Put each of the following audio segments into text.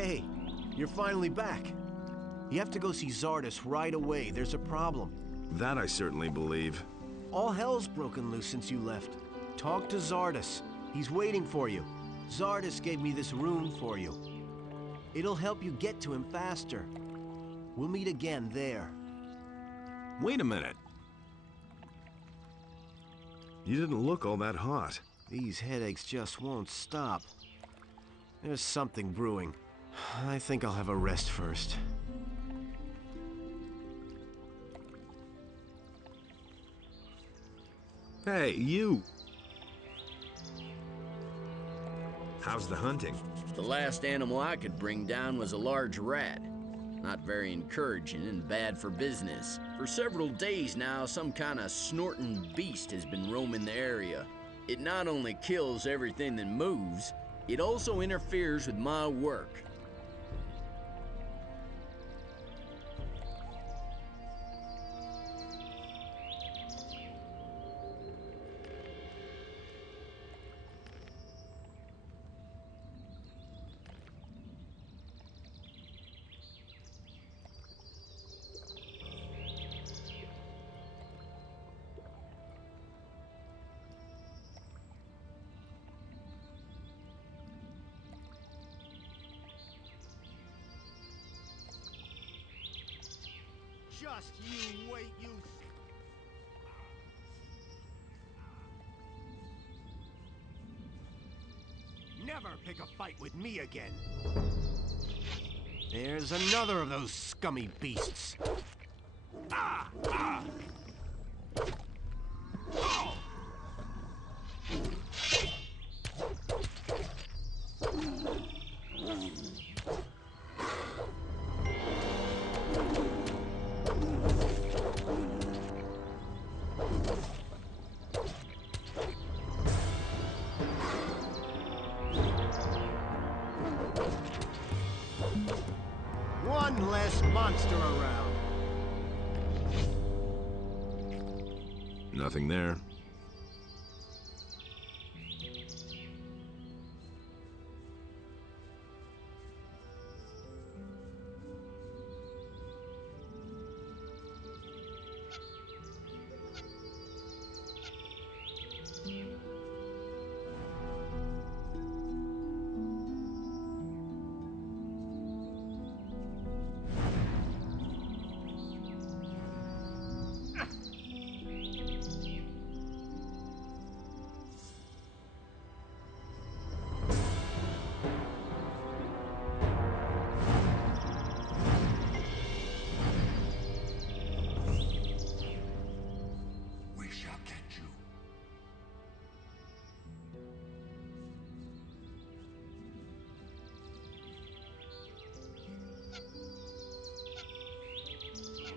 Hey, you're finally back. You have to go see Zardes right away. There's a problem. That I certainly believe. All hell's broken loose since you left. Talk to Zardes. He's waiting for you. Zardes gave me this rune for you. It'll help you get to him faster. We'll meet again there. Wait a minute. You didn't look all that hot. These headaches just won't stop. There's something brewing. I think I'll have a rest first. Hey, you! How's the hunting? The last animal I could bring down was a large rat. Not very encouraging and bad for business. For several days now, some kind of snorting beast has been roaming the area. It not only kills everything that moves, it also interferes with my work. Just you wait, you... Never pick a fight with me again. There's another of those scummy beasts. Ah! Ah! Oh! One less monster around. Nothing there.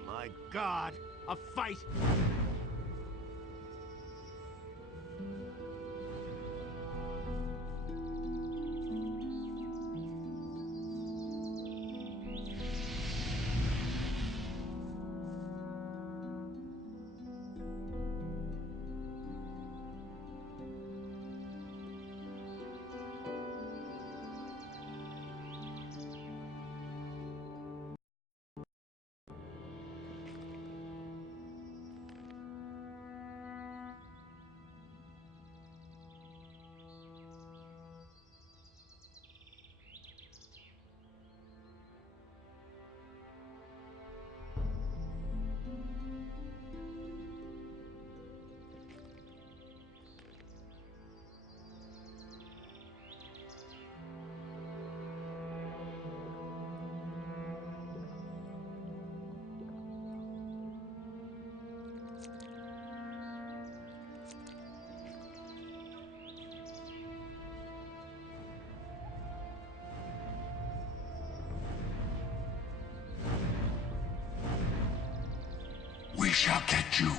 My God, a fight! We shall get you.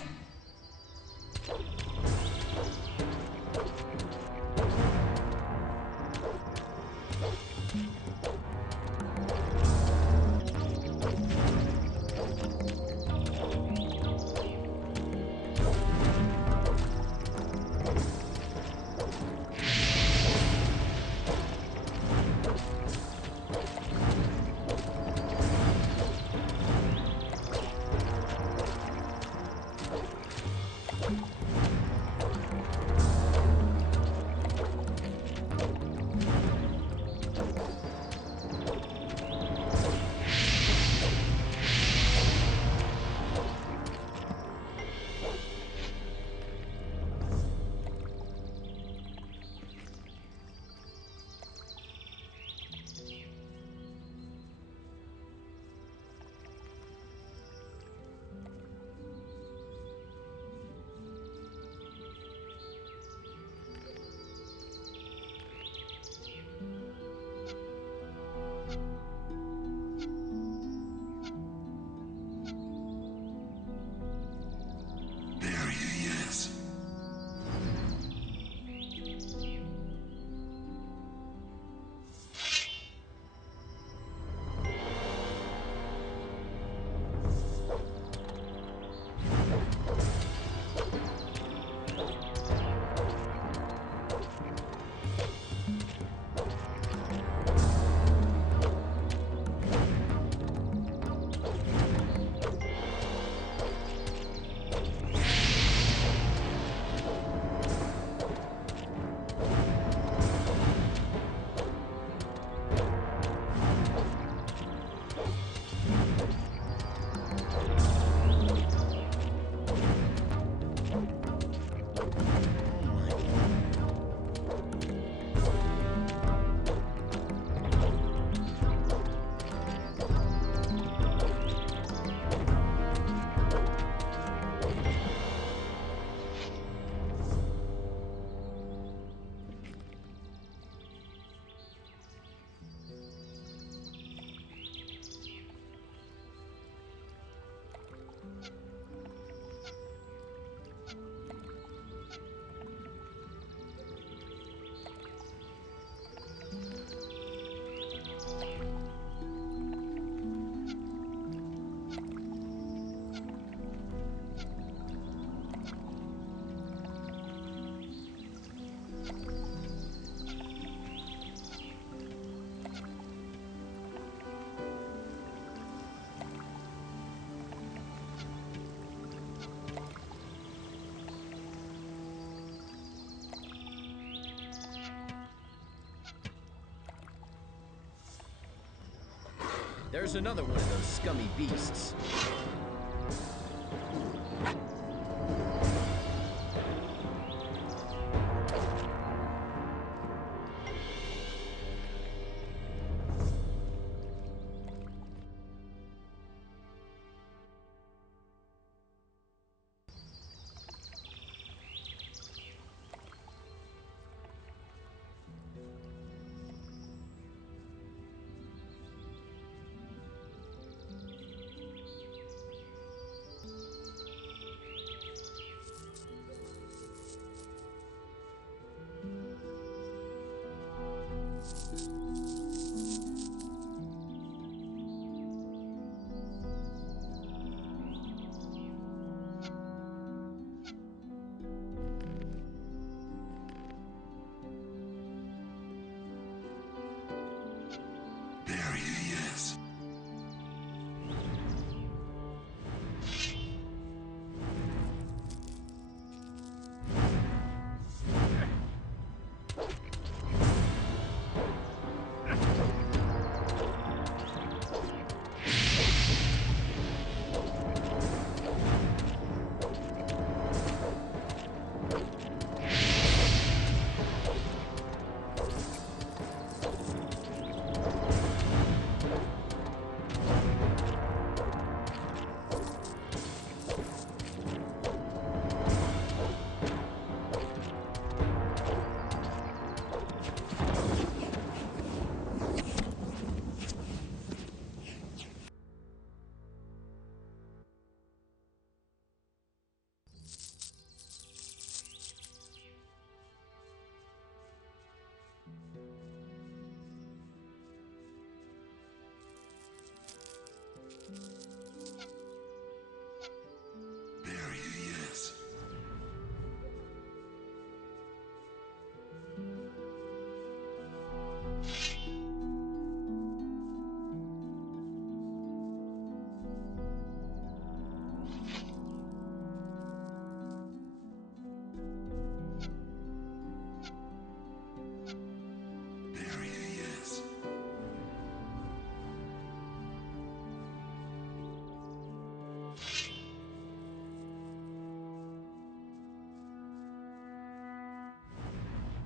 There's another one of those scummy beasts.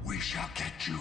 We shall get you.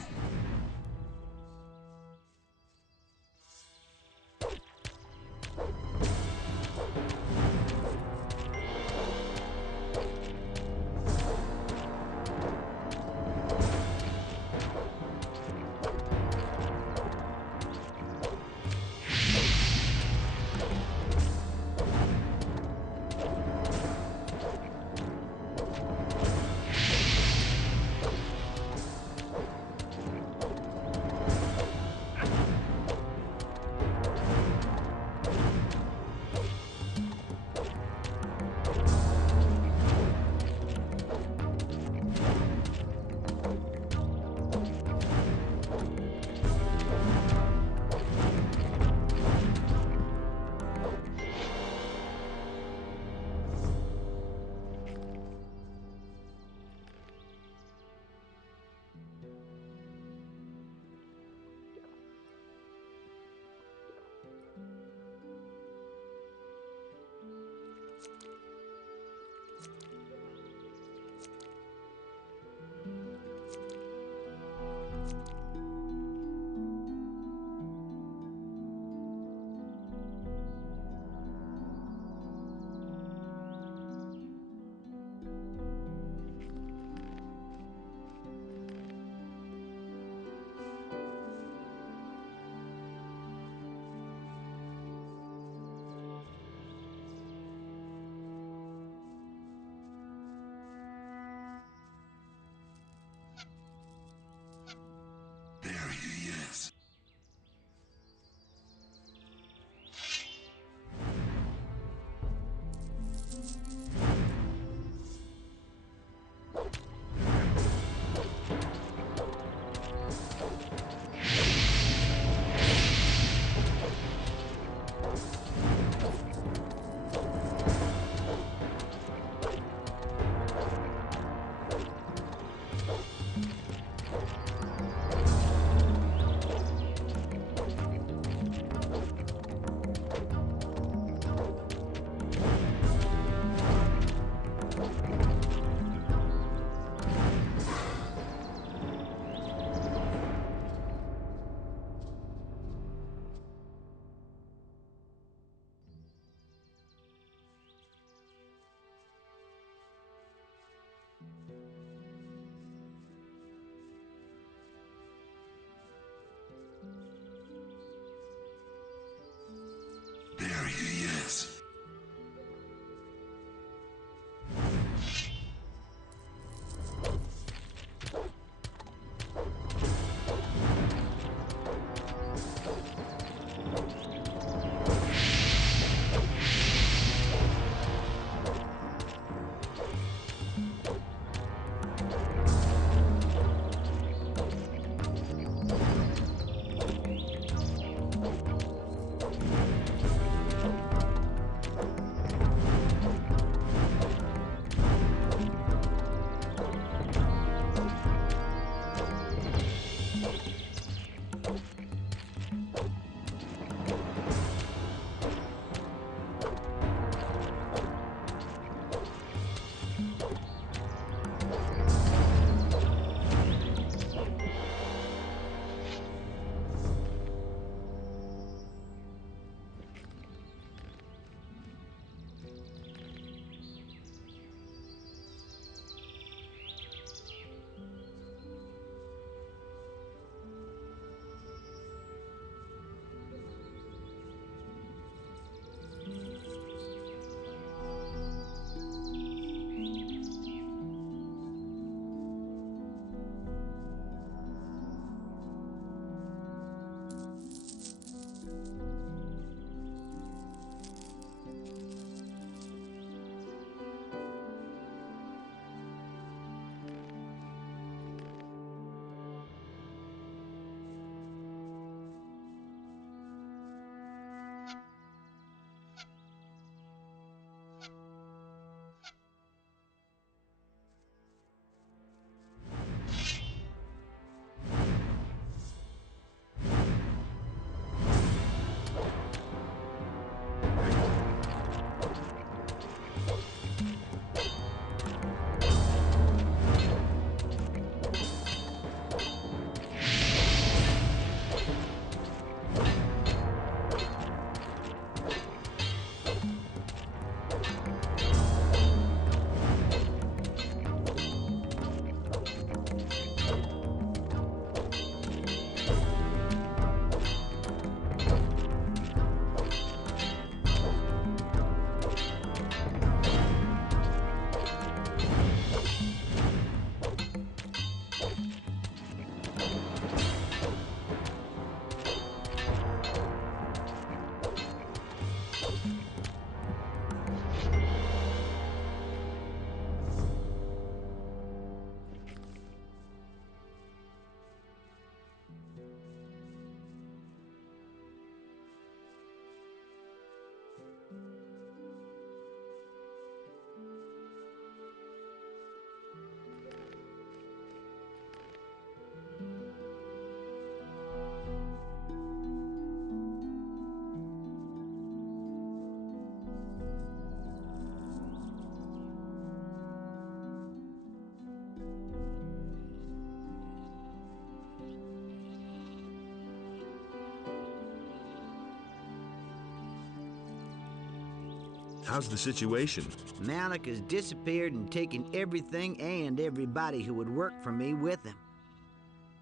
How's the situation? Malik has disappeared and taken everything and everybody who would work for me with him.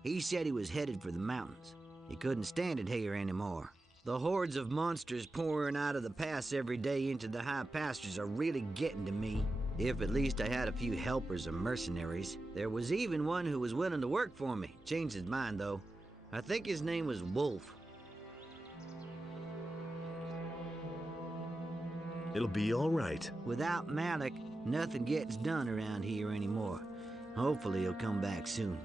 He said he was headed for the mountains. He couldn't stand it here anymore. The hordes of monsters pouring out of the pass every day into the high pastures are really getting to me. If at least I had a few helpers or mercenaries. There was even one who was willing to work for me. Changed his mind, though. I think his name was Wolf. It'll be all right. Without Malik, nothing gets done around here anymore. Hopefully he'll come back soon.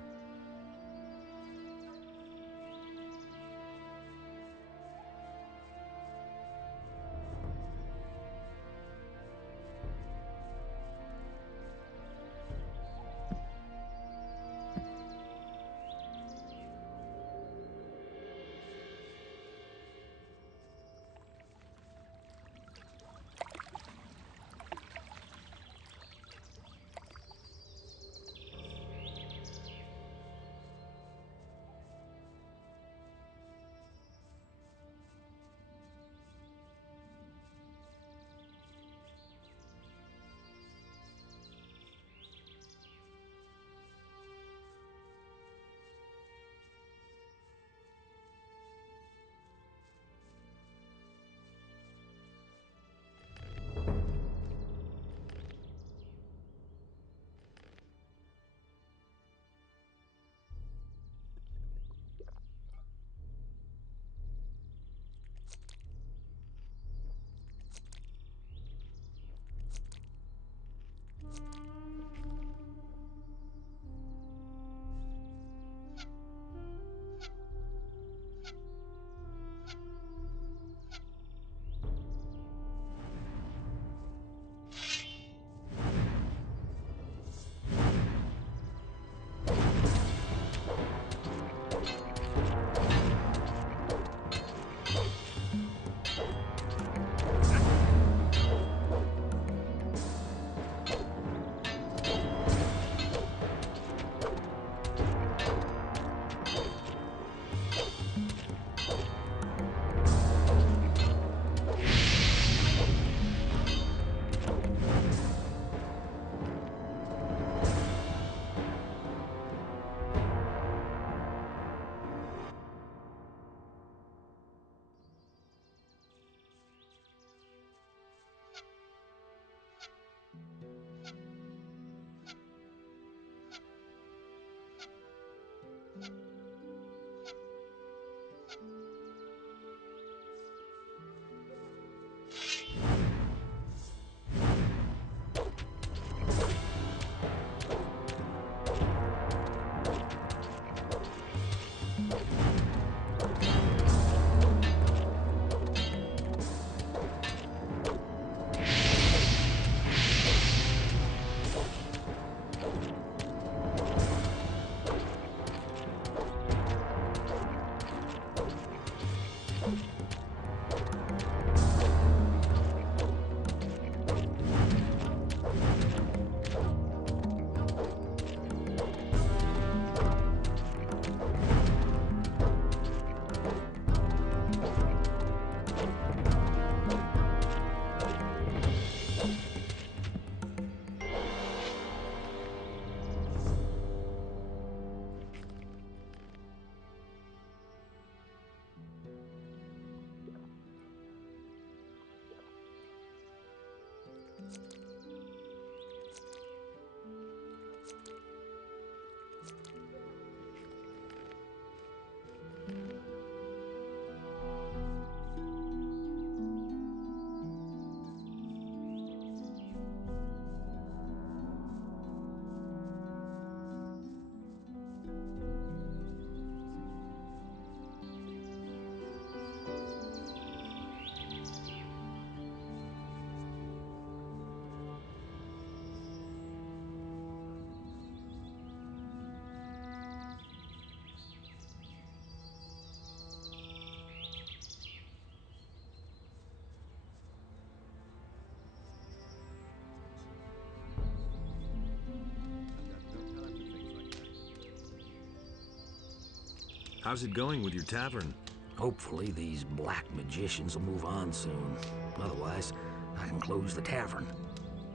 How's it going with your tavern? Hopefully these black magicians will move on soon. Otherwise, I and closed the tavern.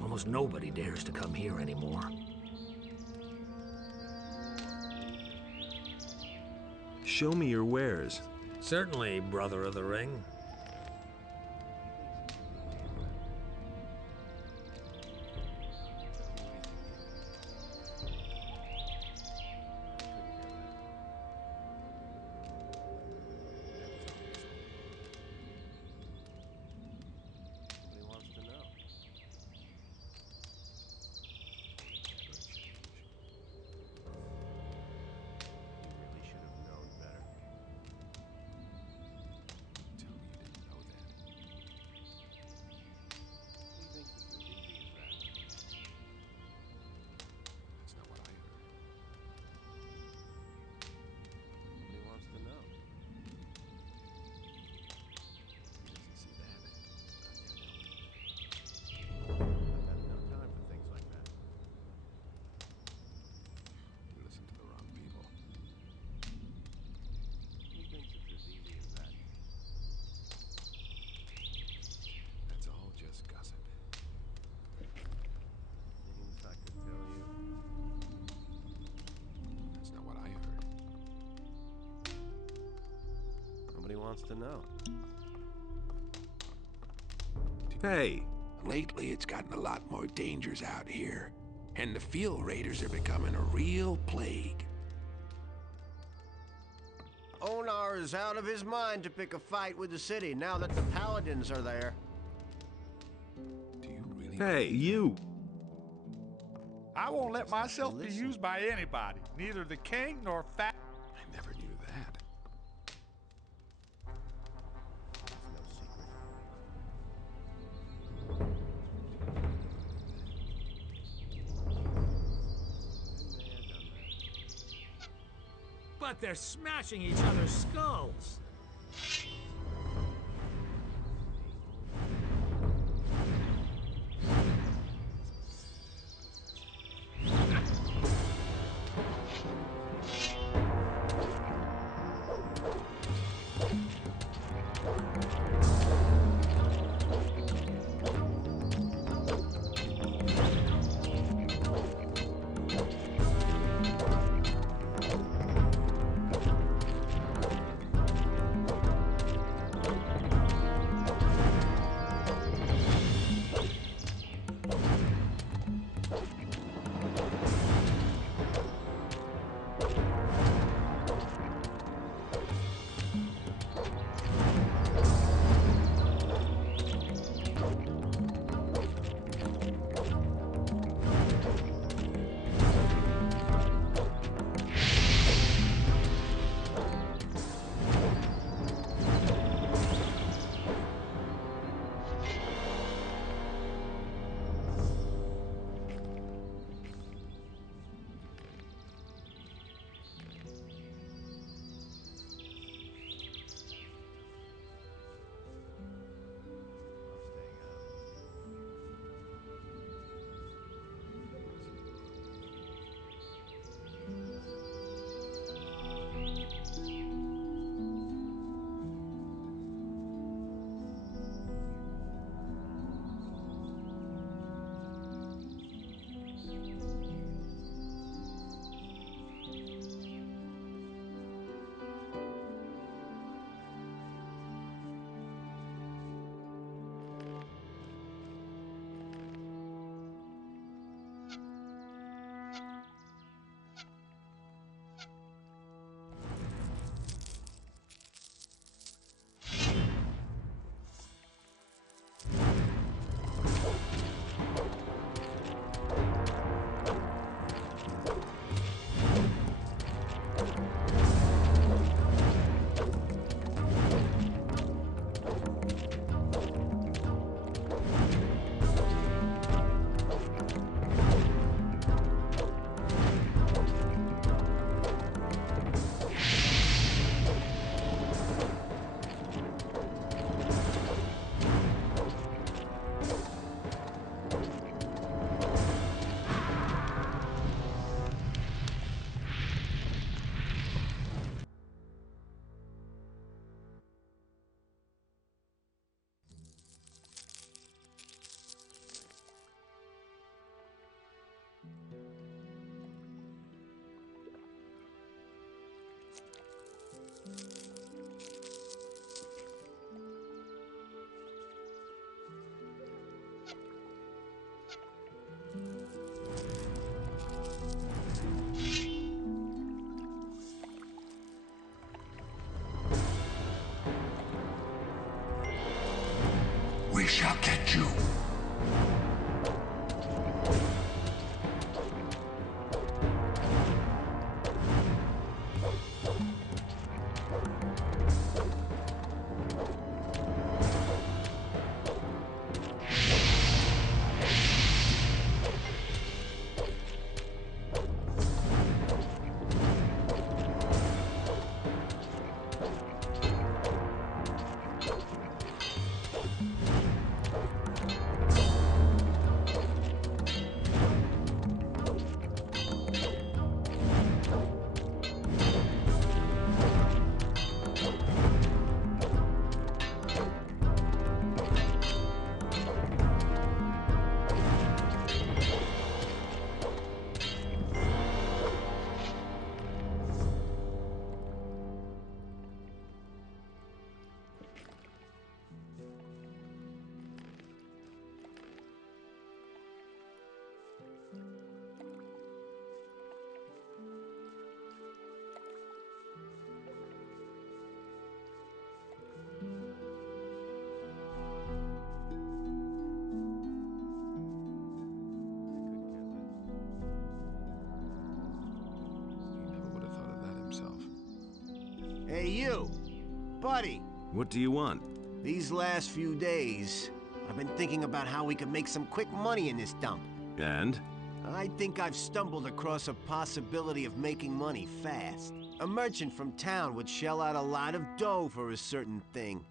Almost nobody dares to come here anymore. Show me your wares. Certainly, Brother of the Ring. Wants to know. Hey! Lately, it's gotten a lot more dangers out here, and the field raiders are becoming a real plague. Onar is out of his mind to pick a fight with the city now that the paladins are there. Do you really? Hey, you! I won't let myself be used by anybody, neither the king nor fat. I never knew that. But they're smashing each other's skulls. you. Hey, you! Buddy! What do you want? These last few days, I've been thinking about how we could make some quick money in this dump. And? I think I've stumbled across a possibility of making money fast. A merchant from town would shell out a lot of dough for a certain thing.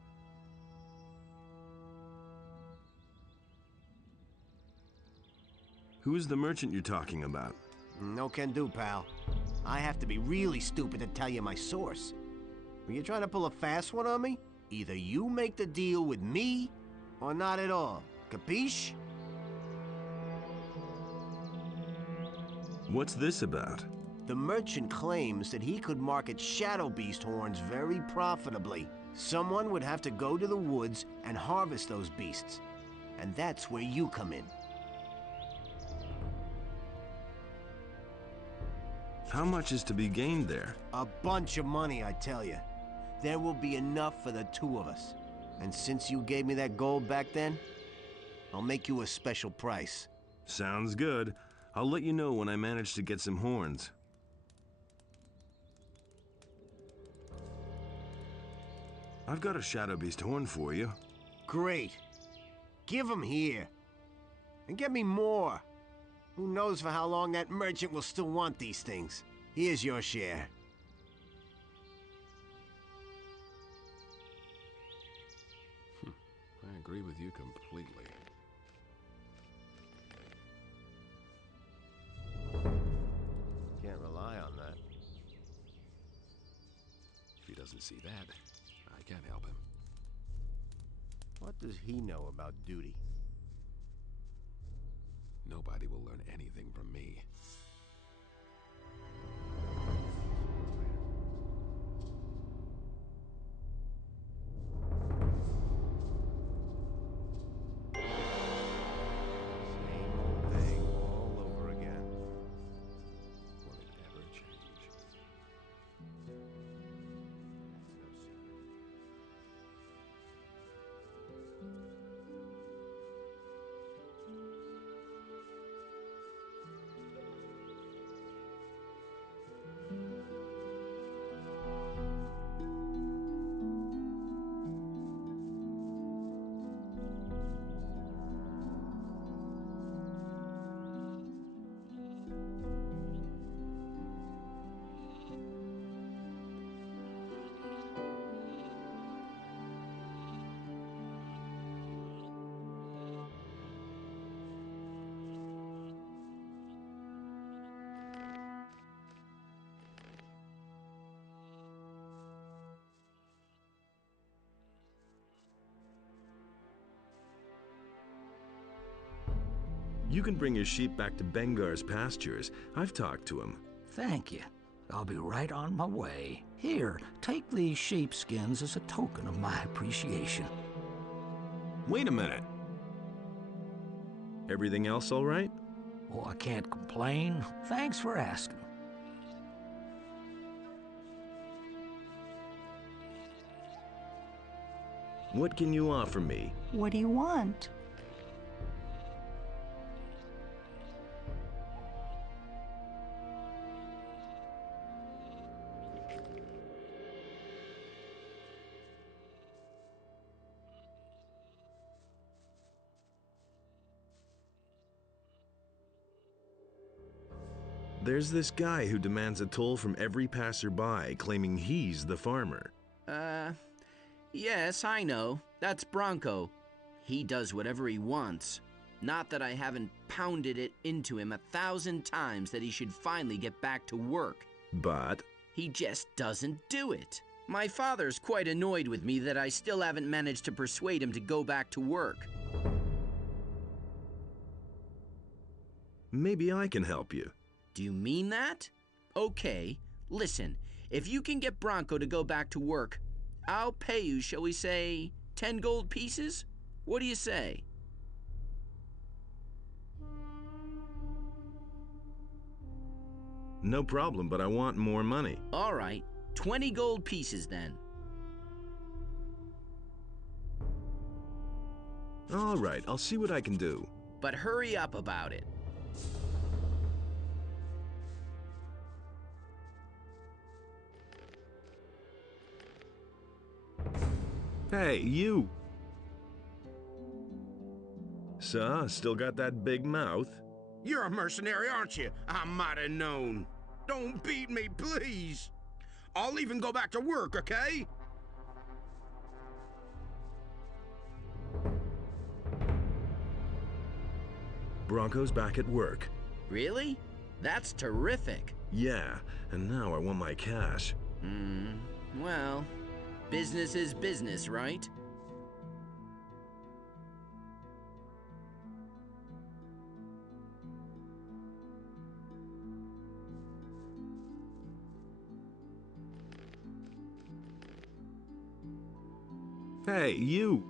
Who's the merchant you're talking about? No can do, pal. I have to be really stupid to tell you my source. Are you trying to pull a fast one on me? Either you make the deal with me, or not at all. Capiche? What's this about? The merchant claims that he could market shadow beast horns very profitably. Someone would have to go to the woods and harvest those beasts. And that's where you come in. How much is to be gained there? A bunch of money, I tell you. There will be enough for the two of us. And since you gave me that gold back then, I'll make you a special price. Sounds good. I'll let you know when I manage to get some horns. I've got a shadow beast horn for you. Great. Give 'em here. And get me more. Who knows for how long that merchant will still want these things. Here's your share. I agree with you completely. Can't rely on that. If he doesn't see that, I can't help him. What does he know about duty? Nobody will learn anything from me. Same old thing all over again. Will it ever change? You can bring your sheep back to Bengar's pastures. I've talked to him. Thank you. I'll be right on my way. Here, take these sheepskins as a token of my appreciation. Wait a minute. Everything else all right? Oh, I can't complain. Thanks for asking. What can you offer me? What do you want? There's this guy who demands a toll from every passerby, claiming he's the farmer. Yes, I know. That's Bronco. He does whatever he wants. Not that I haven't pounded it into him 1,000 times that he should finally get back to work. But He just doesn't do it. My father's quite annoyed with me that I still haven't managed to persuade him to go back to work. maybe I can help you. Do you mean that? Okay, listen, if you can get Bronco to go back to work, I'll pay you, shall we say, 10 gold pieces? What do you say? No problem, but I want more money. All right, 20 gold pieces then. All right, I'll see what I can do. But hurry up about it. Hey, you! Sir, still got that big mouth? You're a mercenary, aren't you? I might have known. Don't beat me, please. I'll even go back to work, okay? Bronco's back at work. Really? That's terrific. Yeah, and now I want my cash. Well, business is business, right? Hey, you!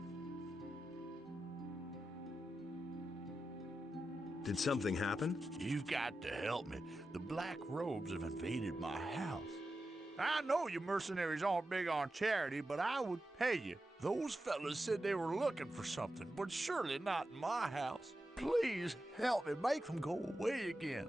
Did something happen? You've got to help me. The Black Robes have invaded my house. I know you mercenaries aren't big on charity, but I would pay you. Those fellas said they were looking for something, but surely not in my house. Please help me make them go away again.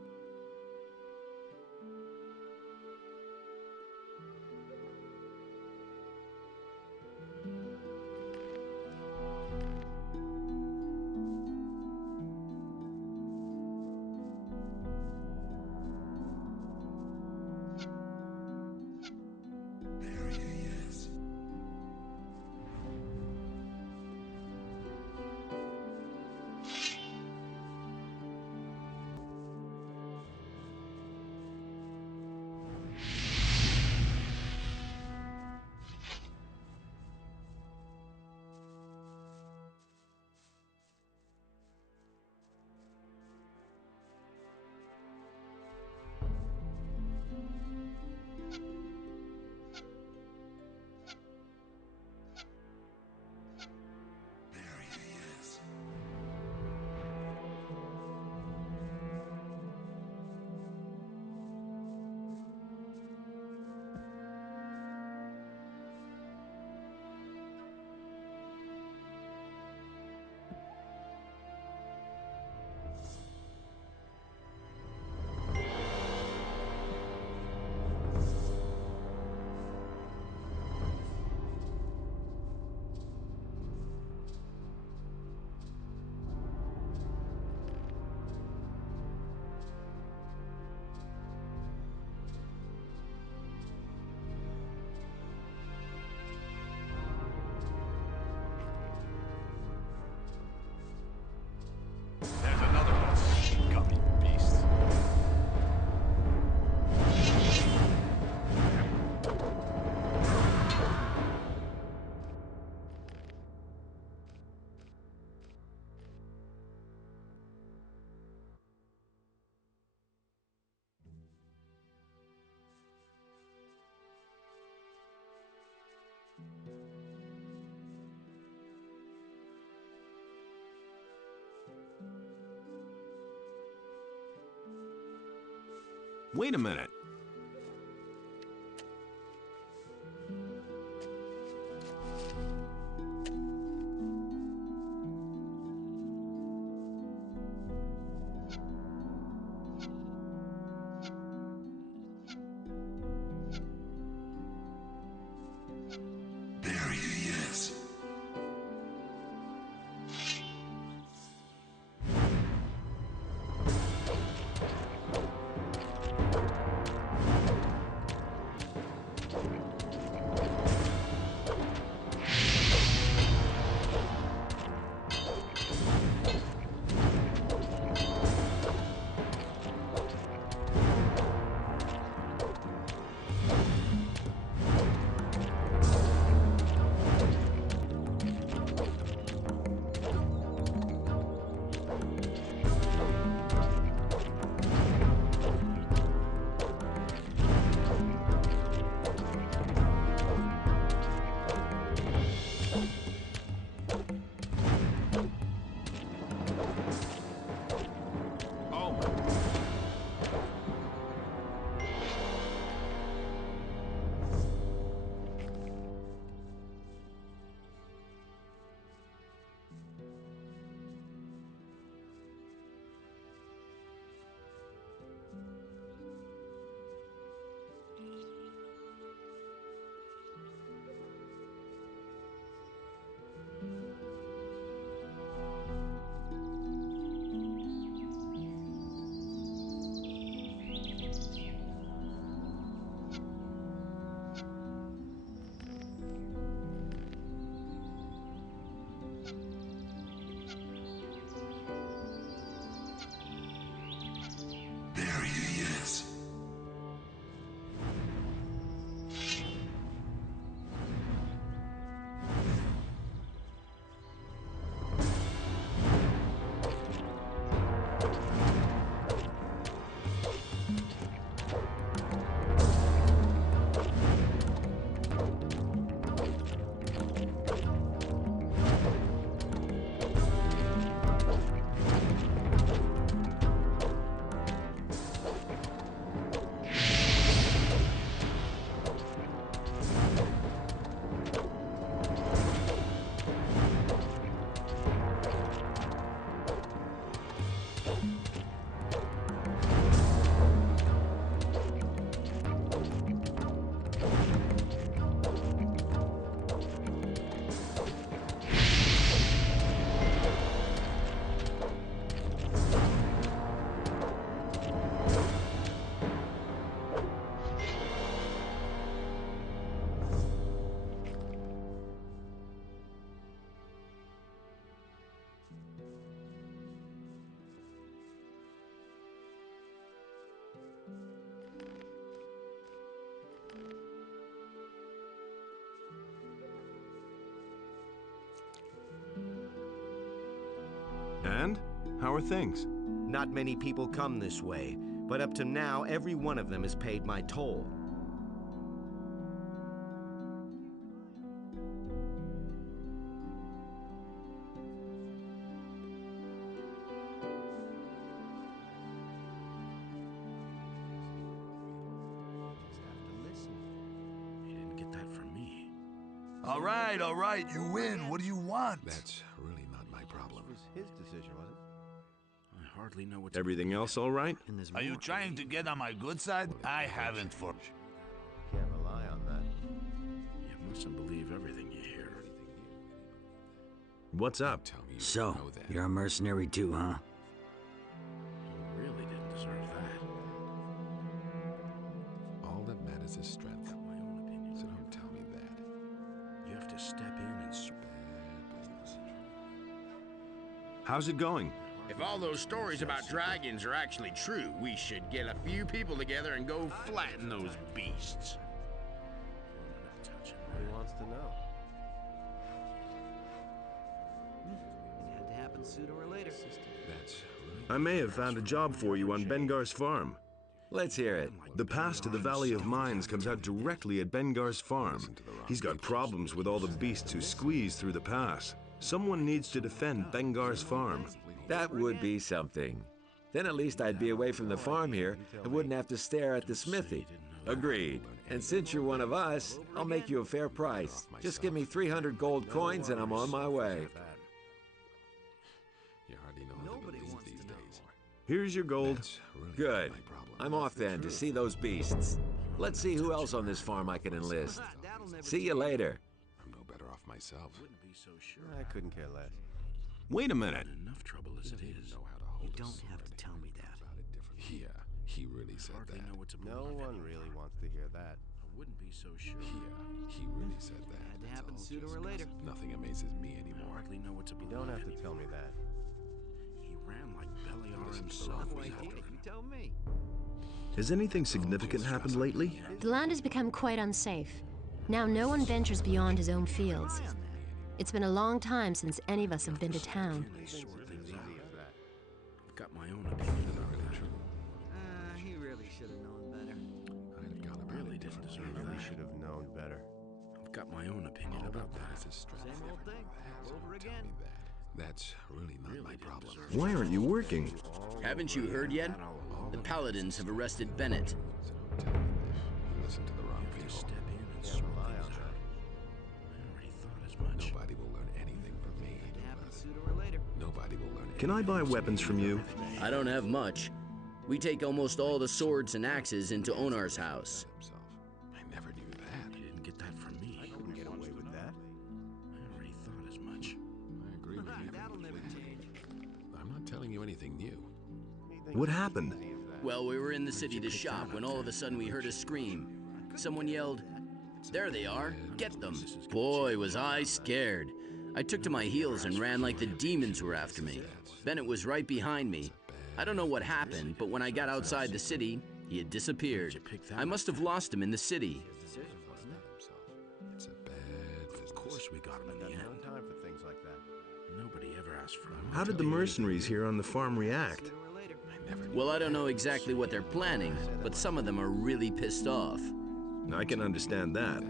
There's another one. Gummy beast. Wait a minute. And? How are things? Not many people come this way, but up to now, every one of them has paid my toll. You didn't get that from me. All right, you win. What do you want? That's really not my problem. It was his decision, wasn't it? I hardly know what to Everything else all right? Are you trying to get on my good side? I haven't for... Can't rely on that. You mustn't believe everything you hear. What's up? Tell me you So, know that. you're a mercenary too, huh? You really didn't deserve that. All that matters is strength. My own opinion. So don't tell me that. You have to step in and... Bad business. How's it going? If all those stories about dragons are actually true, we should get a few people together and go flatten those beasts. He wants to know. It had to happen sooner or later. That's really... I may have found a job for you on Bengar's farm. Let's hear it. The pass to the Valley of Mines comes out directly at Bengar's farm. He's got problems with all the beasts who squeeze through the pass. Someone needs to defend Bengar's farm. That would be something. Then at least I'd be away from the farm here and wouldn't have to stare at the smithy. Agreed. And since you're one of us, I'll make you a fair price. Just give me 300 gold coins and I'm on my way. You hardly know how to believe these days. Here's your gold. That's really Good. not my problem. I'm off then to see those beasts. Let's see who else on this farm I can enlist. See you later. I'm no better off myself. Wouldn't be so sure. I couldn't care less. Wait a minute. Enough trouble as it is. Know how to hold You a don't sword have to and tell me think that. about it differently. Yeah, he really said Hardly that. know what to believe. No one really wants to hear that. I wouldn't be so sure. Yeah, he really said that. Had to It's happen all sooner just or later. gossip. Nothing amazes me I anymore. hardly know what to You believe. don't have to tell me that. He ran like Beliar Listen to the himself. wrong was people. after You him. tell me. Has anything significant happened lately? The land has become quite unsafe. Now no one ventures beyond his own fields. It's been a long time since any of us have been to town. They sort things out. Easy as that. I've got my own opinion about that. He really should have known better. I'd have gone about Really it didn't differently. deserve Really that. should have known better. I've got my own opinion All about that that. matters is strength. Same old thing, So over don't tell again. me that. That's really not my Really didn't problem. deserve Why aren't you working? Haven't you heard yet? The Paladins have arrested Bennett. So don't tell me that. You listen to the wrong Just people. step in and Can't sort rely things on out. that. I already thought as much. Nobody will learn anything from me. Had to happen sooner or later. Nobody will learn anything. Can I buy weapons from you? I don't have much. We take almost all the swords and axes into Onar's house. Himself. I never knew that. You didn't get that from me. I couldn't get away with that. I already thought as much. I agree with you. That'll never change. I'm not telling you anything new. He thinks What it's happened? easy as that. Well, we were in the city to shop when all of a sudden we heard a scream. Someone yelled, "There they are! Get them!" Boy, was I scared. I took to my heels and ran like the demons were after me. Bennett was right behind me. I don't know what happened, but when I got outside the city, he had disappeared. I must have lost him in the city. It's a bad business. Of course we got him in the Got no end. time for things like that. Nobody ever asked for him. How did the mercenaries here on the farm react? Sooner or later. Well, I don't know exactly what they're planning, but some of them are really pissed off. I can understand that.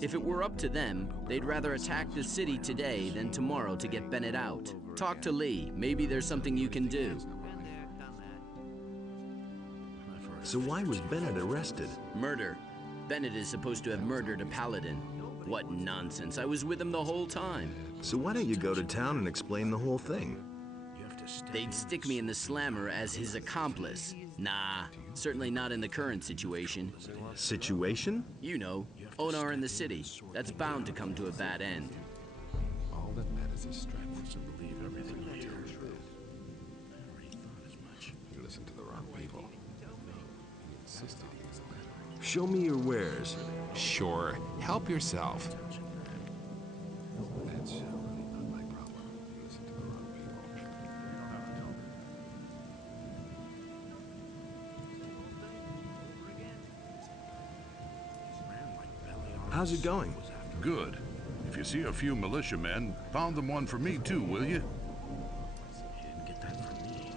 If it were up to them, they'd rather attack the city today than tomorrow to get Bennett out. Talk to Lee. Maybe there's something you can do. So why was Bennett arrested? Murder. Bennett is supposed to have murdered a paladin. What nonsense. I was with him the whole time. So why don't you go to town and explain the whole thing? They'd stick me in the slammer as his accomplice. Nah, certainly not in the current situation. Situation? You know, Onar in the city. That's bound to come to a bad end. All that matters is strength to believe everything you hear is true. I already thought as much. You listen to the wrong people. He insisted he was a letter. Show me your wares. Sure. Help yourself. That's really not my problem. You listen to the wrong people. How's it going? Good. If you see a few militiamen, pound them one for me too, will you? He didn't get that from me.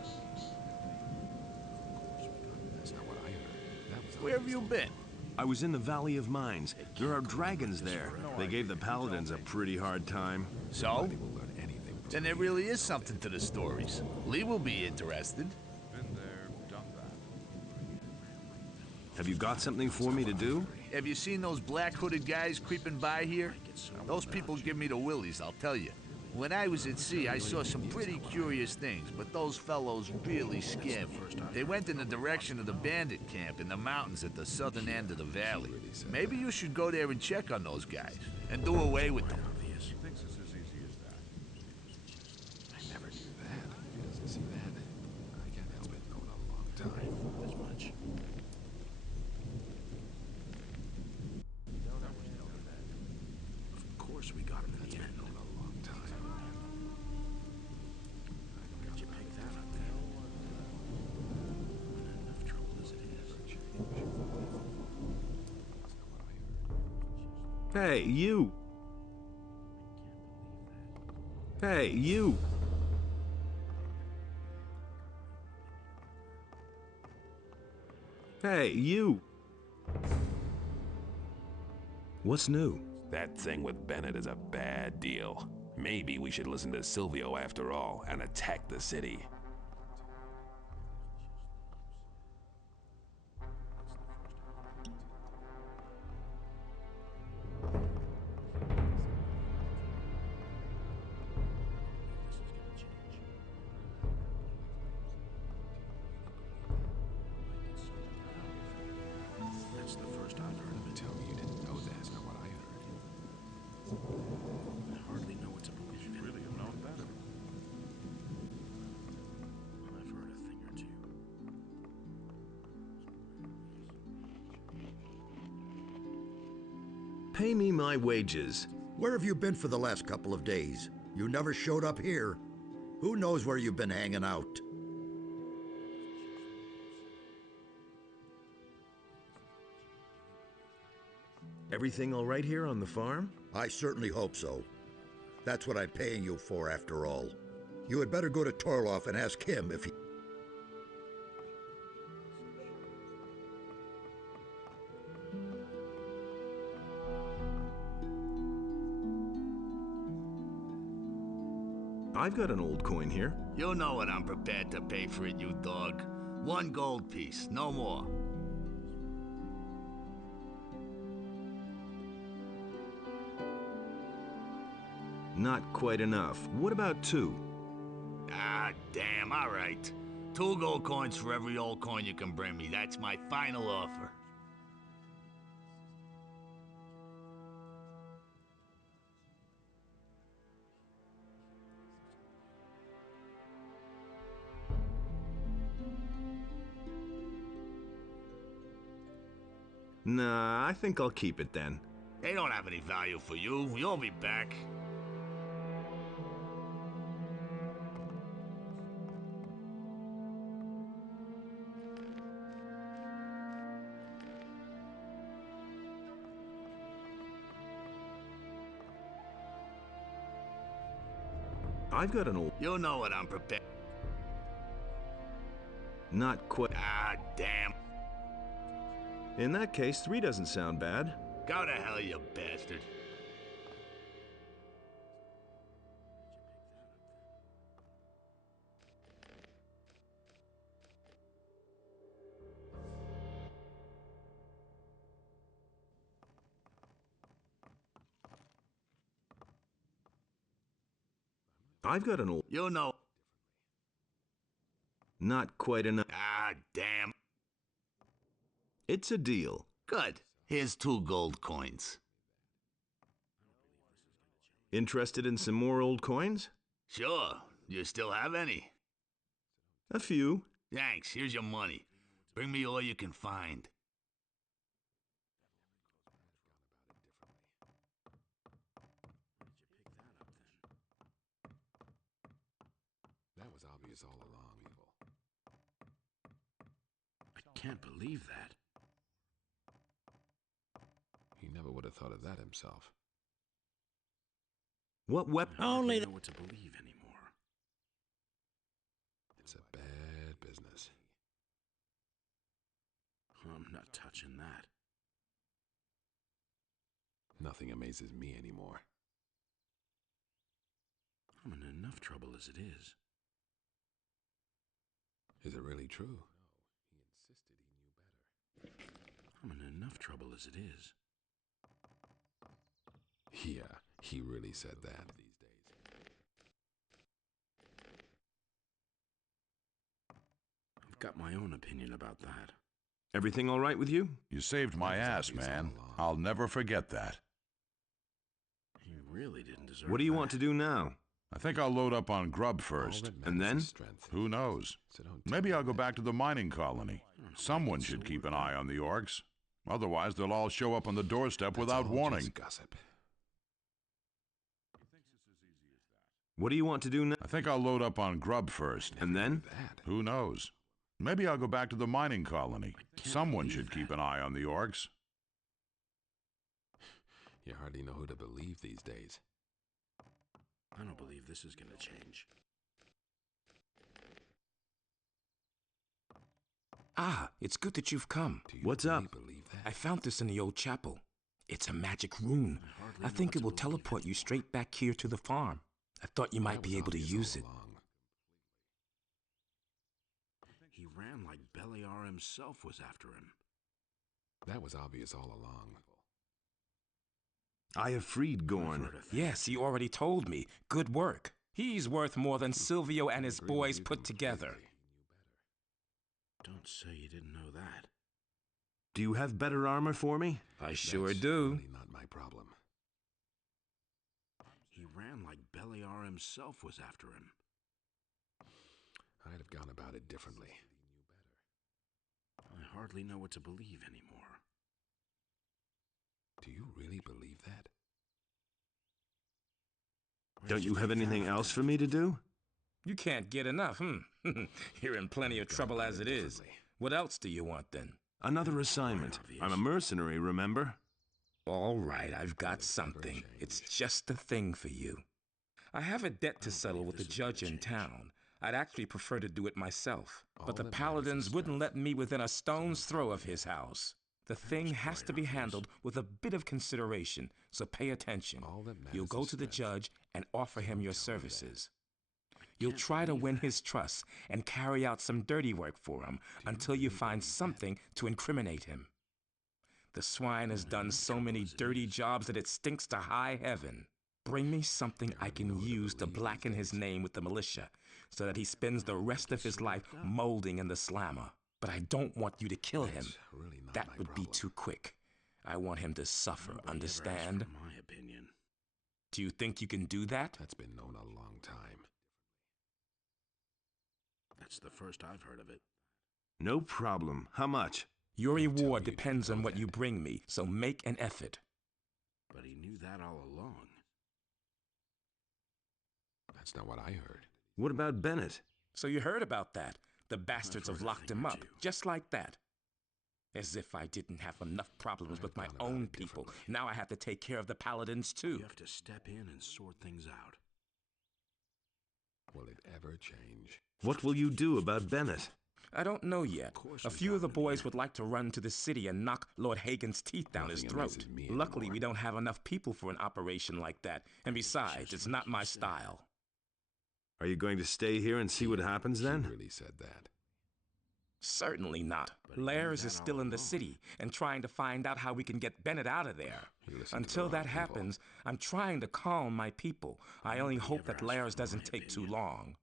That's not what I heard. Where have you been? I was in the Valley of Mines. There are dragons there. They gave the paladins a pretty hard time. So? Then there really is something to the stories. Lee will be interested. Been there, done that. Have you got something for me to do? Have you seen those black-hooded guys creeping by here? Those people give me the willies, I'll tell you. When I was at sea, I saw some pretty curious things, but those fellows really scared me. They went in the direction of the bandit camp in the mountains at the southern end of the valley. Maybe you should go there and check on those guys, and do away with them. He thinks it's as easy as that. I never knew that. He doesn't see that. I can't help it. Known a long time. As much. Of course we got him. That's been known a long time. Did you pick that up there? I'm in enough trouble as it is. Hey, you! Hey, you! Hey, you! What's new? That thing with Bennett is a bad deal. Maybe we should listen to Silvio after all and attack the city. That's the first I've heard of it. Tell me you didn't know that. That's not what I heard. I hardly know what to believe in. Really have known better. I've heard a thing or two. Pay me my wages. Where have you been for the last couple of days? You never showed up here. Who knows where you've been hanging out? Everything all right here on the farm? I certainly hope so. That's what I'm paying you for, after all. You had better go to Torloff and ask him if he... I've got an old coin here. You know what I'm prepared to pay for it, you dog. 1 gold piece, no more. Not quite enough. What about 2? Ah, damn, all right. 2 gold coins for every old coin you can bring me. That's my final offer. Nah, I think I'll keep it then. They don't have any value for you. You'll be back. I've got an old... You know what I'm prepared. Not quite. Ah, damn. In that case, 3 doesn't sound bad. Go to hell, you bastard. I've got an old... You know. Not quite enough. Ah, damn. It's a deal. Good. Here's 2 gold coins. Interested in some more old coins? Sure. You still have any? A few. Thanks. Here's your money. Bring me all you can find. That was obvious all along, Evil. I can't believe that. He never would have thought of that himself. What weapon? I don't know what to believe anymore. It's a bad business. I'm not touching that. Nothing amazes me anymore. I'm in enough trouble as it is. Is it really true? I'm in enough trouble as it is. Yeah, he really said that. I've got my own opinion about that. Everything all right with you? You saved my ass, man. I'll never forget that. He really didn't deserve What do you want to do now? I think I'll load up on grub first. And then? Who knows? Maybe I'll go back to the mining colony. Someone should keep an eye on the orcs. Otherwise, they'll all show up on the doorstep without warning. Gossip. What do you want to do now? I think I'll load up on grub first. And then? Who knows? Maybe I'll go back to the mining colony. Someone should keep an eye on the orcs. You hardly know who to believe these days. I don't believe this is going to change. Ah, it's good that you've come. What's up? I found this in the old chapel. It's a magic rune. I think it will teleport you straight back here to the farm. I thought you might be able to use it. He ran like Beliar himself was after him. That was obvious all along. I have freed Gorn. Yes, you already told me. Good work. He's worth more than Silvio and his boys put together. Don't say you didn't know that. Do you have better armor for me? I sure do. Really not my problem. He ran like Beliar himself was after him. I'd have gone about it differently. I hardly know what to believe anymore. Do you really believe that? Don't you have anything else for me to do? You can't get enough, You're in plenty of trouble as it is. What else do you want, then? Another assignment. I'm a mercenary, remember? All right, I've got something. It's just the thing for you. I have a debt to settle with the judge in town. I'd actually prefer to do it myself, but the paladins wouldn't let me within a stone's throw of his house. The thing has to be handled with a bit of consideration, so pay attention. You'll go to the judge and offer him your services. You'll try to win his trust and carry out some dirty work for him until you find something to incriminate him. The swine has done so many dirty jobs that it stinks to high heaven. Bring me something I can use to blacken his name with the militia, so that he spends the rest of his life molding in the slammer. But I don't want you to kill him. That would be too quick. I want him to suffer, understand? My opinion. Do you think you can do that? That's been known a long time. That's the first I've heard of it. No problem. How much? Your reward depends on what you bring me, so make an effort. But he knew that all along. That's not what I heard. What about Bennett? So you heard about that. The bastards have locked him up, just like that. As if I didn't have enough problems with my own people. Now I have to take care of the paladins, too. You have to step in and sort things out. Will it ever change? What will you do about Bennett? I don't know yet. A few of the boys would like to run to the city and knock Lord Hagen's teeth down his throat. Luckily, we don't have enough people for an operation like that. And besides, it's not my style. Are you going to stay here and see what happens then? He really said that. Certainly not. Lairs is still in the city and trying to find out how we can get Bennett out of there. Until that happens, I'm trying to calm my people. I only hope that Lairs doesn't take too long.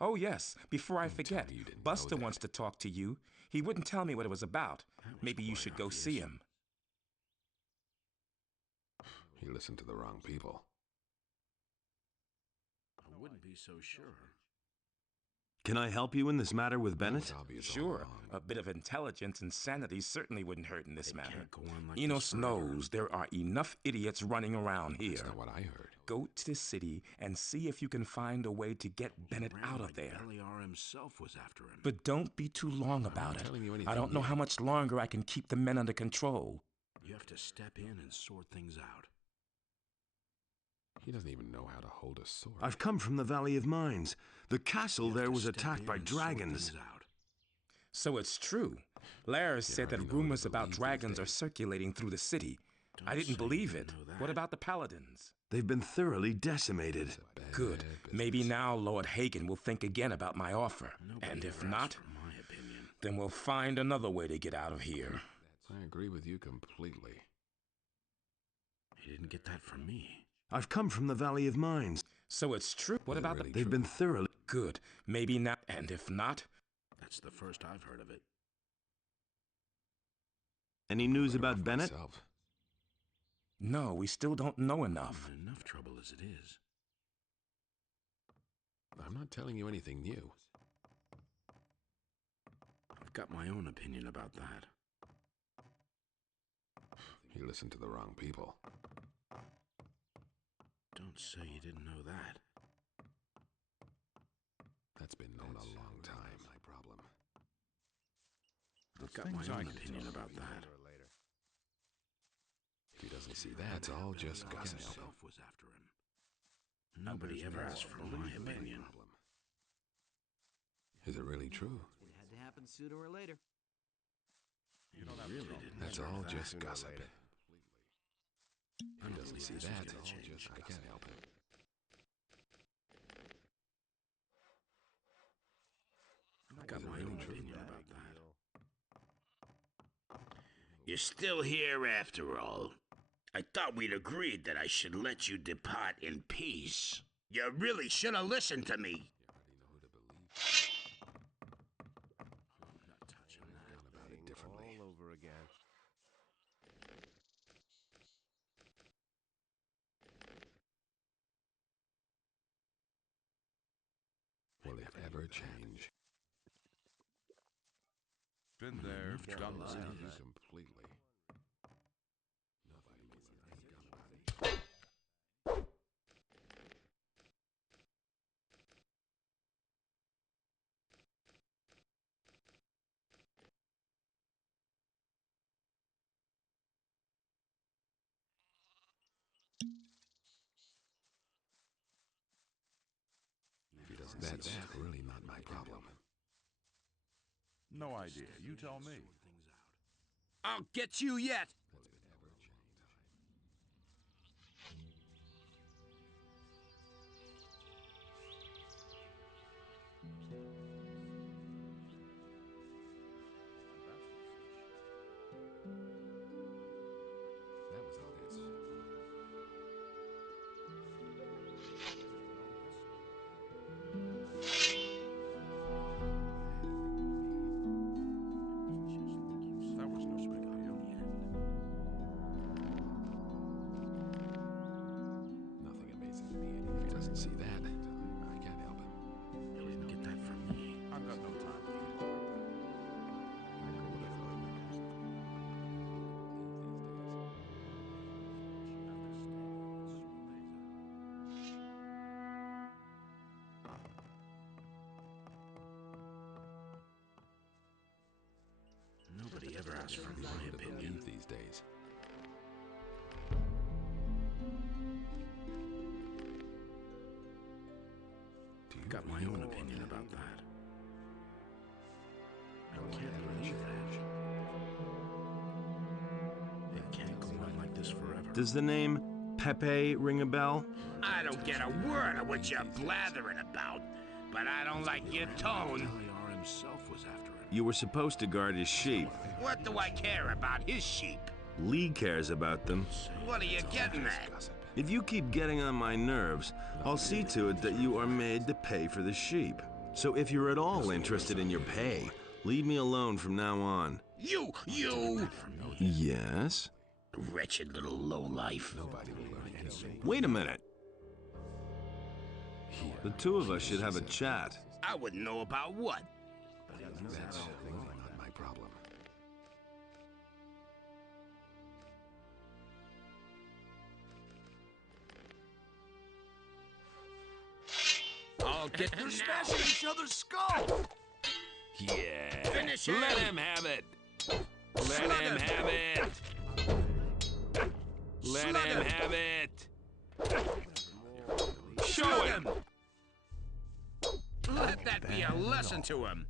Oh yes, before I forget, Buster wants to talk to you. He wouldn't tell me what it was about. Maybe you should go see him. You listened to the wrong people. I wouldn't be so sure. Can I help you in this matter with Bennett? Sure. A bit of intelligence and sanity certainly wouldn't hurt in this matter. Enos knows there are enough idiots running around here. That's not what I heard. Go to the city and see if you can find a way to get Bennett out of there. Beliar himself was after him. But don't be too long about it. I don't know how much longer I can keep the men under control. You have to step in and sort things out. He doesn't even know how to hold a sword. I've come from the Valley of Mines. The castle there was attacked by dragons. So it's true. Lairs said that rumors about dragons are circulating through the city. I didn't believe it. What about the paladins? They've been thoroughly decimated. Good. Maybe now Lord Hagen will think again about my offer. And if not, then we'll find another way to get out of here. I agree with you completely. He didn't get that from me. I've come from the Valley of Mines. So it's true. What about the... They've been thoroughly... Good. Maybe not. And if not... That's the first I've heard of it. Any news about Bennett? No, we still don't know enough. I'm in enough trouble as it is. I'm not telling you anything new. I've got my own opinion about that. You listened to the wrong people. Don't say you didn't know that. That's been known a long time. My problem. I've got my own opinion about that. If he doesn't see that, it's all just gossip. Himself was after him. Nobody ever asked for my opinion. Is it really true? It had to happen sooner or later. You really didn't. That's all just gossip. He doesn't see that. It's all just I can't help it. I've got my own opinion about that. You're still here after all. I thought we'd agreed that I should let you depart in peace. You really should have listened to me. Will it ever change? Been there, done that. Completely. That's really not my problem. No idea. You tell me. I'll get you yet. That was obvious. See that? I can't help him. You didn't get that from me. I've got no time for you. Nobody ever asked for my opinion these days. Got my own opinion about that. Does the name Pepe ring a bell? I don't get a word of what you're blathering about, but I don't like your tone. You were supposed to guard his sheep. What do I care about his sheep? Lee cares about them. What are you getting at? If you keep getting on my nerves, I'll see to it that you are made to pay for the sheep. So if you're at all interested in your pay, leave me alone from now on. You! Yes? Wretched little lowlife. Wait a minute. The two of us should have a chat. I wouldn't know about what. That's really not my problem. I'll get They're smashing each other's skull! Yeah. Finish him. Let him have it. Let him have it. Let him have it. Show him. Let that be a lesson to him.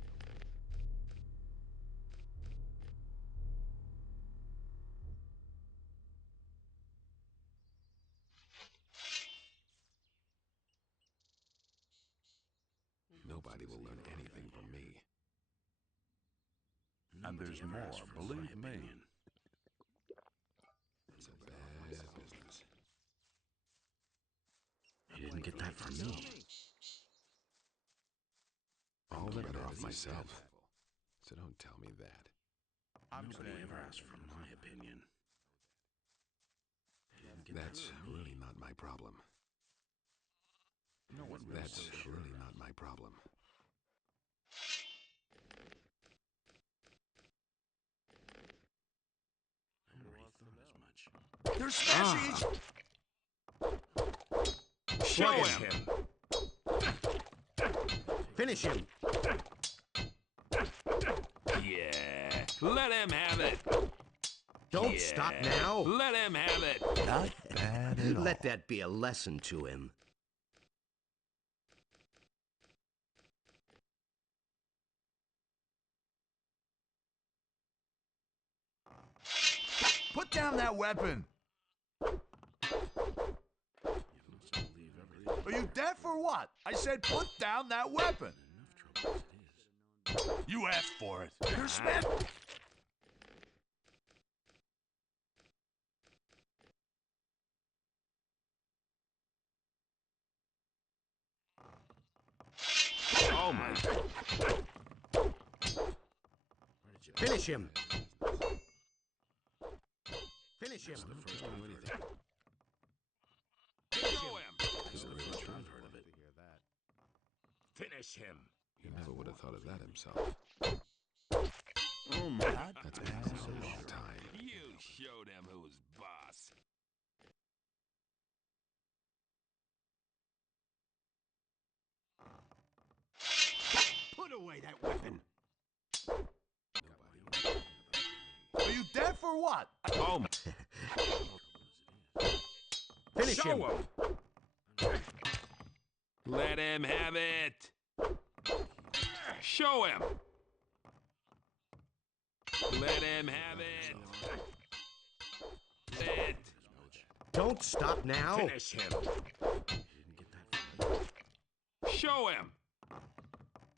Nobody will learn anything from me. And there's more, believe me. It's a bad business. You didn't get that from me. All the better off myself. So don't tell me that. Nobody ever asked for my opinion. That's really not my problem. That's really not my problem. They're smashing each... Show him. Finish him. Yeah. Let him have it. Don't stop now. Let him have it. Not bad at all. Let that be a lesson to him. Put down that weapon! Are you deaf or what? I said put down that weapon! You asked for it. You're smashed! Oh my. Finish him. Finish him. Show him. Finish him. He never would have thought of that himself. Oh my. That's been a long time. You showed him who's boss. Put away that weapon. Are you deaf or what? Oh my. Finish Show him. Let him have it. Show him. Let him have it. Let. Don't stop now. Finish him. Show him.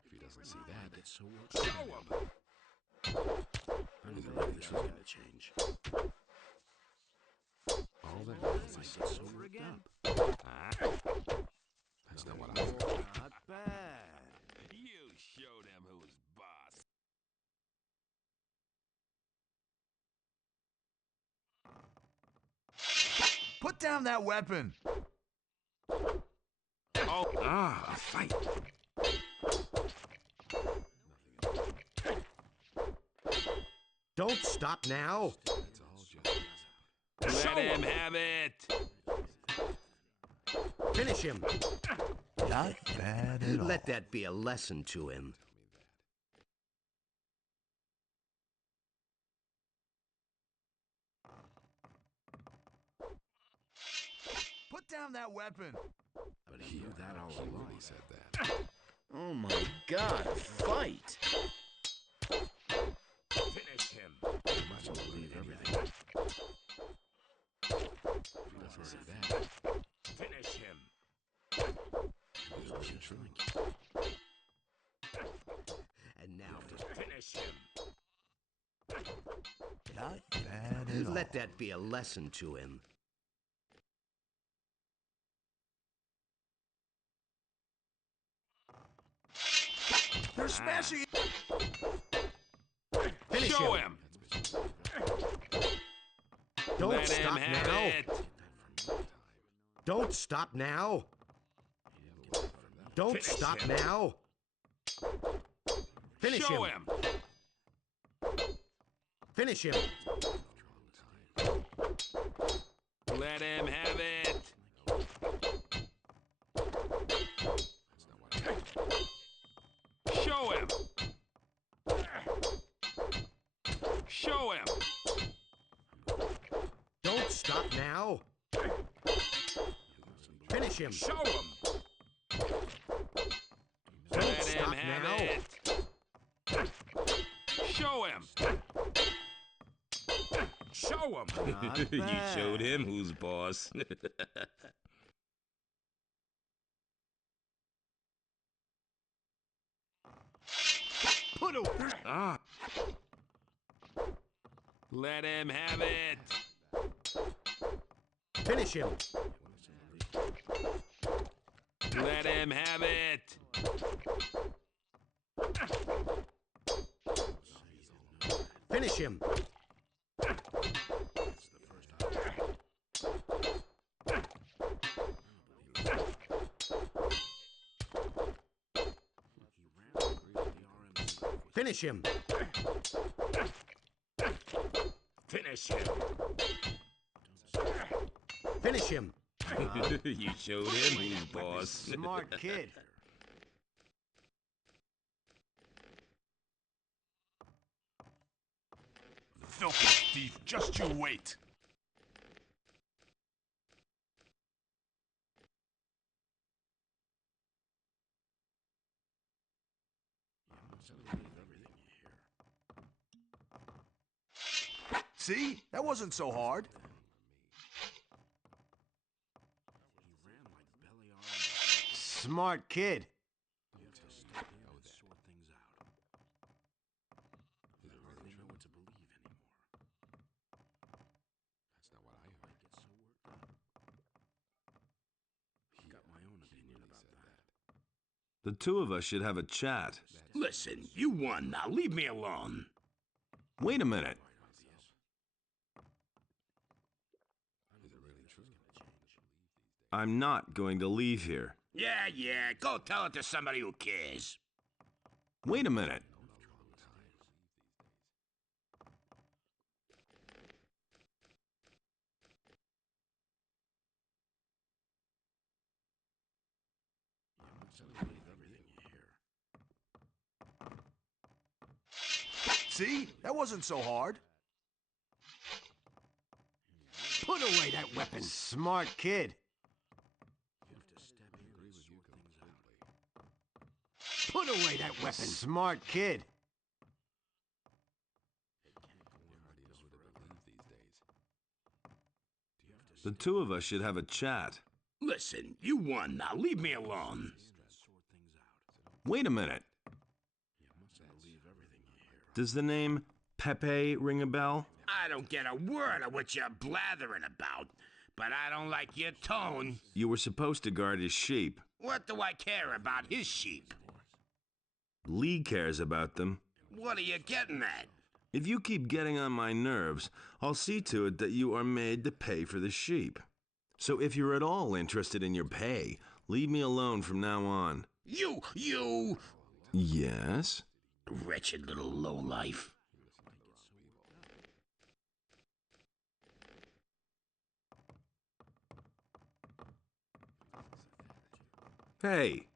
If he doesn't see that, Show him. I don't think this is going to change. all that matters is So worked up. that's not what I thought. Not bad. You showed him who's boss. Put down that weapon! Oh, A fight. Don't stop now. It's all just let him have it. Finish him. Not bad at all. Let that be a lesson to him. Put down that weapon! But he knew that all he along. really said that. Oh my God, a fight. Finish him. You mustn't believe everything. And now to finish him. Not bad at all. Let that be a lesson to him. They're smashing it! Finish Show him. him! Don't Let stop him have now. it! Don't stop now. Don't Finish stop him. now. Finish Show him. him! Finish him. Let him have it! Show him! Show him! Don't stop now. Finish him. Show him! Don't Let him stop have now. it! Show him! Show him! You showed him who's boss. Put him. Ah. Let him have it! Finish him. Let him have it! Finish him. Finish him. Finish him. Finish him. You showed him who's boss. Smart kid. Filthy thief, just you wait. See? That wasn't so hard. Smart kid. The two of us should have a chat. Listen, you won. Now leave me alone. Wait a minute. I'm not going to leave here. Yeah, go tell it to somebody who cares. Wait a minute. See? That wasn't so hard. Put away that weapon. Smart kid. Put away that weapon. Smart kid. The two of us should have a chat. Listen, you won. Now leave me alone. Wait a minute. Does the name Pepe ring a bell? I don't get a word of what you're blathering about, but I don't like your tone. You were supposed to guard his sheep. What do I care about his sheep? Lee cares about them. What are you getting at? If you keep getting on my nerves, I'll see to it that you are made to pay for the sheep. So if you're at all interested in your pay, leave me alone from now on. You! Yes? Wretched little lowlife. Hey!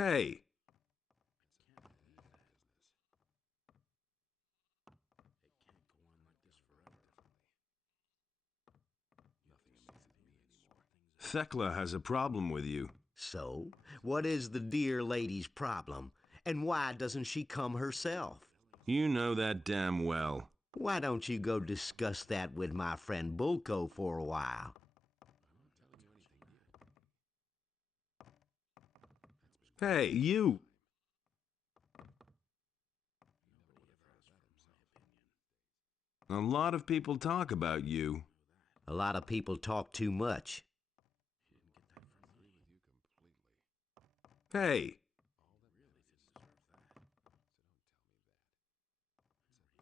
Hey! Thekla has a problem with you. So, what is the dear lady's problem? And why doesn't she come herself? You know that damn well. Why don't you go discuss that with my friend Bulko for a while? Hey, you! A lot of people talk about you. A lot of people talk too much. Hey!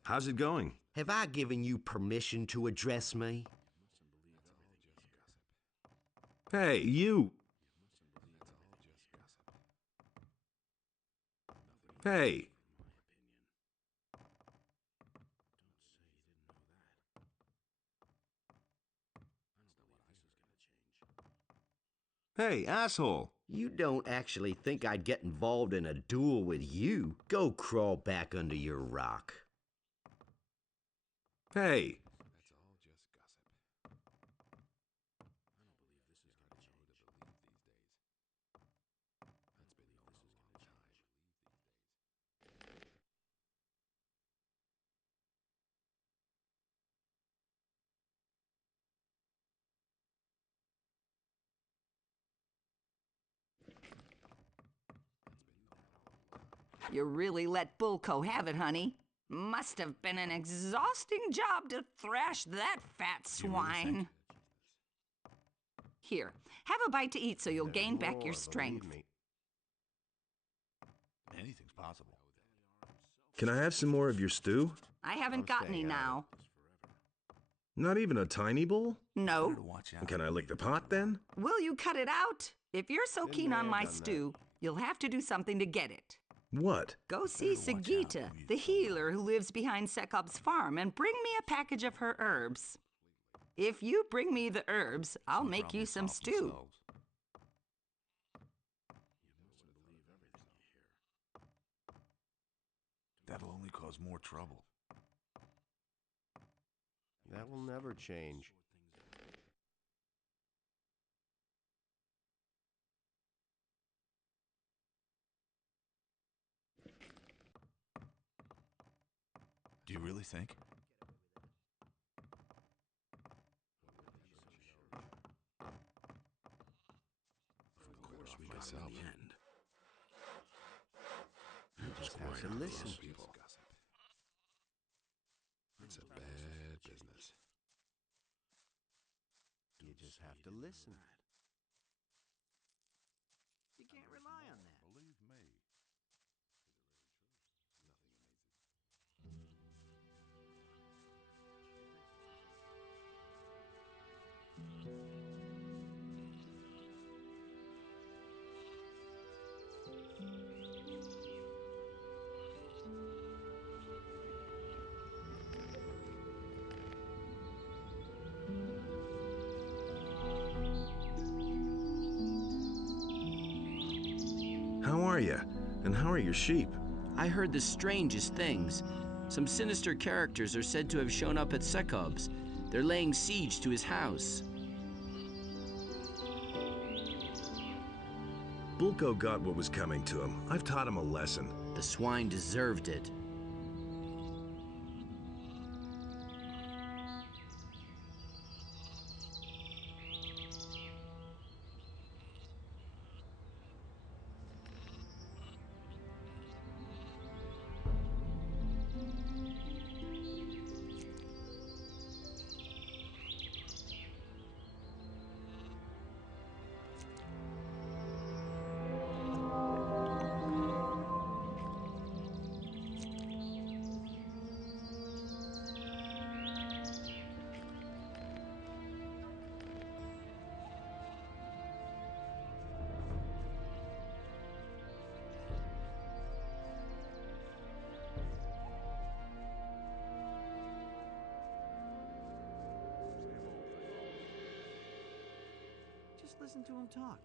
How's it going? Have I given you permission to address me? Hey, you! Hey! Hey, asshole! You don't actually think I'd get involved in a duel with you? Go crawl back under your rock. Hey! You really let Bulko have it, honey. Must have been an exhausting job to thrash that fat swine. Here, have a bite to eat so you'll gain back your strength. Anything's possible. Can I have some more of your stew? I haven't got any now. Not even a tiny bowl? No. Can I lick the pot then? Will you cut it out? If you're so keen on my stew, you'll have to do something to get it. What? Go see Sagita, the healer who lives behind Sekob's farm, and bring me a package of her herbs. If you bring me the herbs, I'll make you some stew. That'll only cause more trouble. That will never change. Do you really think? Of course, we myself. Just have to listen. People. It's a bad business. You just have to listen. You can't rely on that. Believe me. How are you? And how are your sheep? I heard the strangest things. Some sinister characters are said to have shown up at Sekob's. They're laying siege to his house. Bulko got what was coming to him. I've taught him a lesson. The swine deserved it. Just listen to him talk.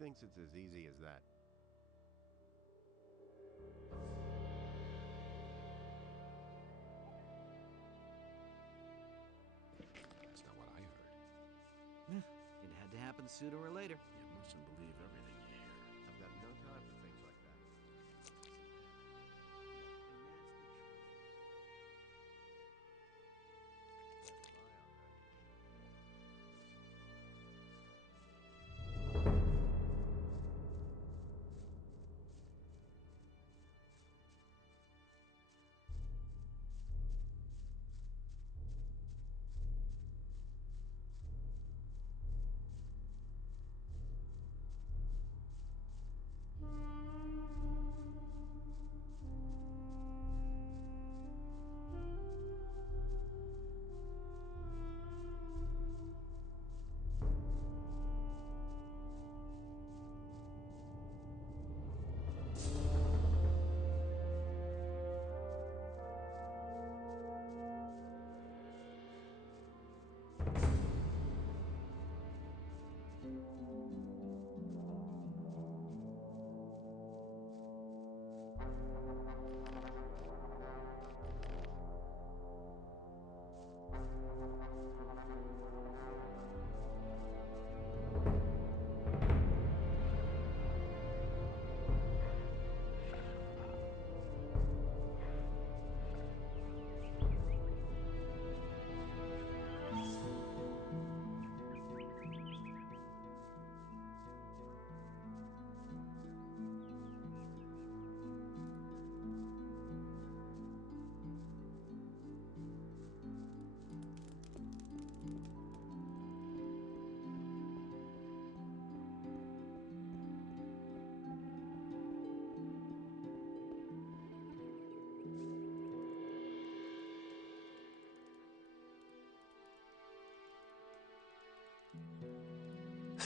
thinks it's as easy as that. That's not what I heard. It had to happen sooner or later. You mustn't believe everything you hear. I've got no time for things like that.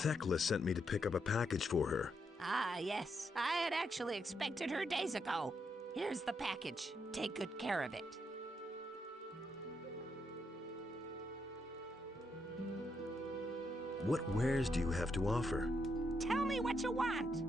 Thekla sent me to pick up a package for her. Ah, yes. I had actually expected her days ago. Here's the package. Take good care of it. What wares do you have to offer? Tell me what you want.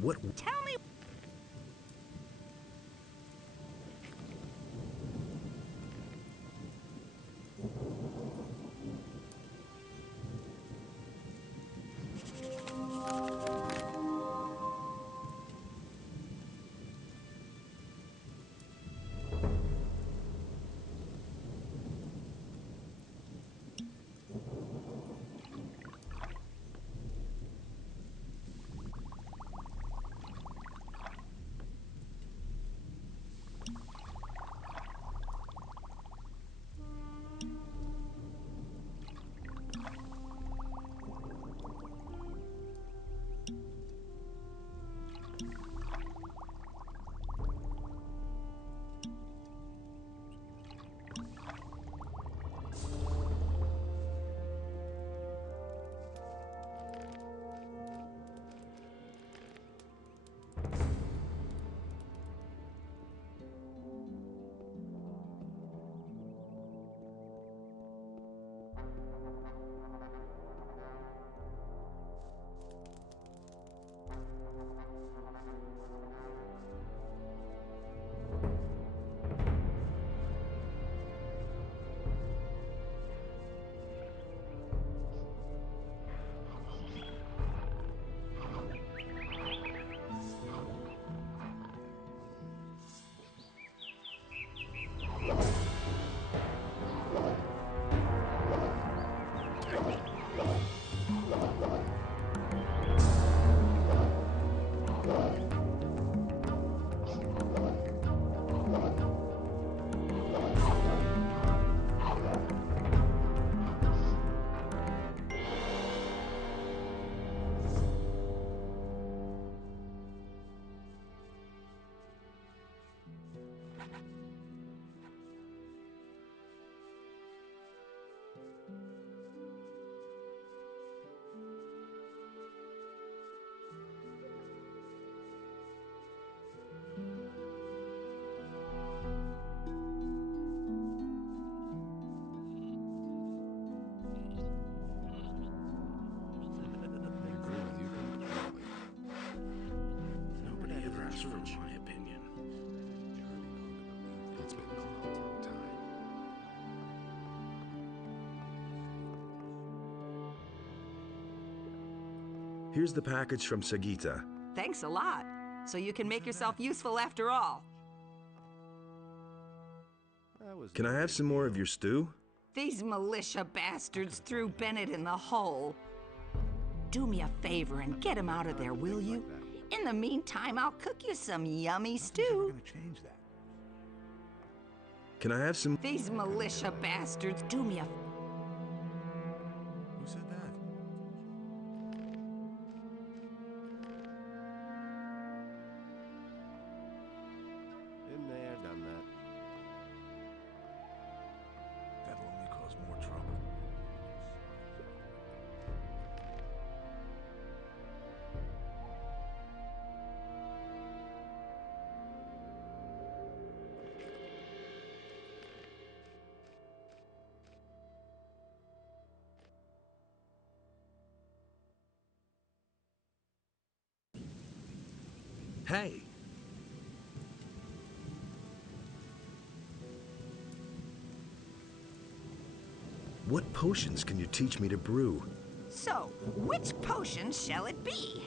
What? Tell me. Here's the package from Sagita. Thanks a lot. So you can make yourself useful after all. Can I have some more of your stew? These militia bastards threw Bennett in the hole. Do me a favor and get him out of there, will you? In the meantime, I'll cook you some yummy stew. Can I have some? These militia bastards, do me a... Who said that? Been there, done that. That'll only cause more trouble. Hey! What potions can you teach me to brew? So, which potion shall it be?